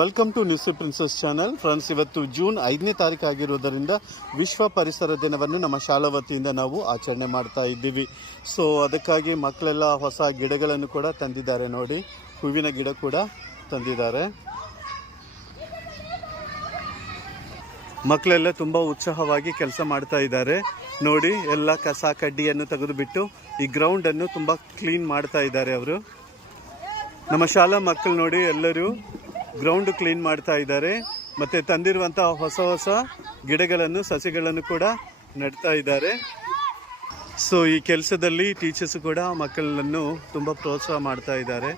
Welcome to news princess channel. Friends, ಇವತ್ತು June 5ನೇ ತಾರೀಕು ಆಗಿರೋದರಿಂದ ವಿಶ್ವ ಪರಿಸರ ದಿನವನ್ನು ನಮ್ಮ ಶಾಲಾ ವತಿಯಿಂದ ನಾವು ಆಚರಣೆ ಮಾಡ್ತಾ ಇದ್ದೀವಿ. ಸೊ ಅದಕ್ಕಾಗಿ ಮಕ್ಕಳೆಲ್ಲ ಹೊಸ ಗಿಡಗಳನ್ನು ಕೂಡ ತಂದಿದ್ದಾರೆ. ನೋಡಿ, ಹೂವಿನ ಗಿಡ ಕೂಡ ತಂದಿದ್ದಾರೆ. ಮಕ್ಕಳೆಲ್ಲ ತುಂಬ ಉತ್ಸಾಹವಾಗಿ ಕೆಲಸ ಮಾಡ್ತಾ ಇದ್ದಾರೆ. ನೋಡಿ, ಎಲ್ಲ ಕಸ ಕಡ್ಡಿಯನ್ನು ತೆಗೆದುಬಿಟ್ಟು ಈ ಗ್ರೌಂಡನ್ನು ತುಂಬ ಕ್ಲೀನ್ ಮಾಡ್ತಾ ಇದ್ದಾರೆ ಅವರು. ನಮ್ಮ ಶಾಲಾ ಮಕ್ಕಳು ನೋಡಿ ಎಲ್ಲರೂ ಗ್ರೌಂಡ್ ಕ್ಲೀನ್ ಮಾಡ್ತಾ ಇದ್ದಾರೆ. ಮತ್ತು ತಂದಿರುವಂಥ ಹೊಸ ಹೊಸ ಗಿಡಗಳನ್ನು ಸಸಿಗಳನ್ನು ಕೂಡ ನೆಡ್ತಾ ಇದ್ದಾರೆ. ಸೊ ಈ ಕೆಲಸದಲ್ಲಿ ಟೀಚರ್ಸ್ ಕೂಡ ಮಕ್ಕಳನ್ನು ತುಂಬ ಪ್ರೋತ್ಸಾಹ ಮಾಡ್ತಾ ಇದ್ದಾರೆ.